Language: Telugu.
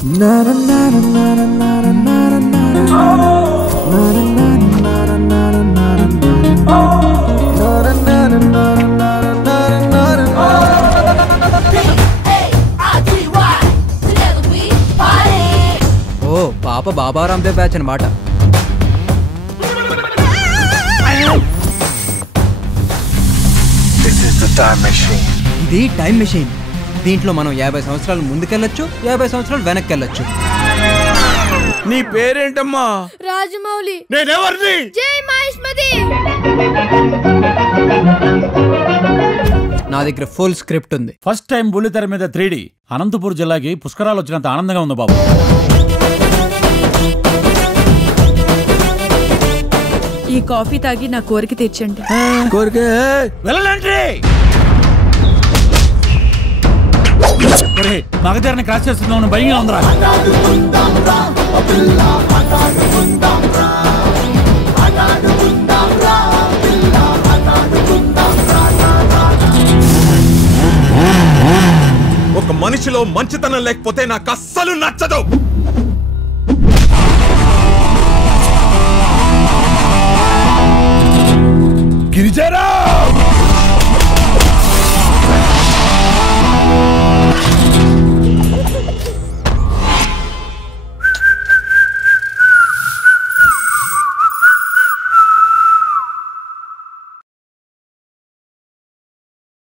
ఓ పాప బాబా రామ్దేవ్ బ్యాచ్ అన్నమాట. ఇది టైం మెషిన్. దీంట్లో మనం 50 సంవత్సరాలు ముందుకెళ్ళొచ్చు, 50 సంవత్సరాలు వెనక్కి వెళ్ళొచ్చు. నీ పేరేంటమ్మా? రాజమౌళి. నేనెవర్ని? జై మహేష్మతి. నా దగ్గర ఫుల్ స్క్రిప్ట్ ఉంది. ఫస్ట్ టైం బుల్లితెర మీద 3D. అనంతపూర్ జిల్లాకి పుష్కరాలు వచ్చినంత ఆనందంగా ఉంది బాబు. ఈ కాఫీ తాగి నా కోరిక తీర్చండి. కోరిక వెళ్ళండి. మగధరని క్రాస్ చేస్తున్నాను, భయంగా ఉందిరా. ఒక మనిషిలో మంచితనం లేకపోతే నాకు అస్సలు నచ్చదు.